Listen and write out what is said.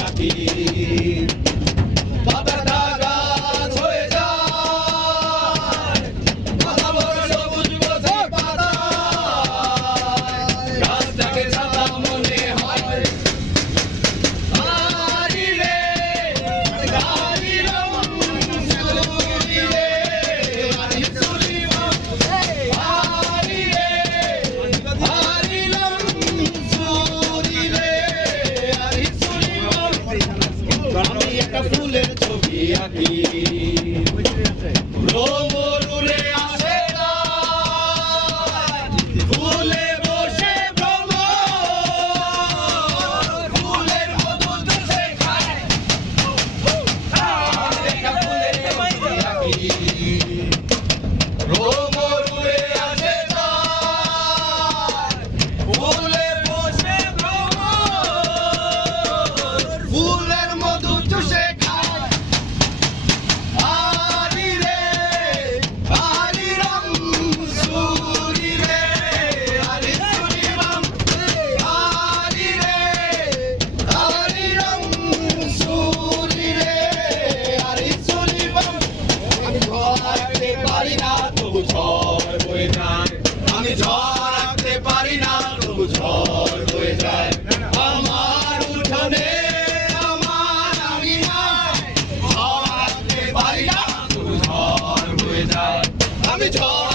আঁকি পাতাটা গাছ হয়ে যায় পাতা বড় সবুজ বসে পাতা গাছটাকে ছাতা মনে হয় আরি রে গালি রং সুরি রে আরি সুরি আরি রে আরি রং সুরি রে আরি সুরি আমি একটা ফুলের ছবি আঁকি ভ্রমরুলে আসে না ফুলে বসে ভ্রমর ফুলের মতো চষে খায় আমি একটা ফুলের ছবি আঁকি ভ্রমরুলে আসে না ফুলে বসে ভ্রমর ফুলের মধু চষে খায় আরি রে আরি রং সুরি রে আরি সুরি বাম আরি রে আরি রং সুরি রে আরি সুরি বাম আমি ঝড় আঁকতে পারি না তবু ঝড় বয়ে যায় আমি ঝড় আঁকতে পারি না তবু ঝড় বয়ে যায় আমার উঠোনে আমার আঙিনায় ঝড় আঁকতে পারি না তবু ঝড় বয়ে যায় আমি ঝড়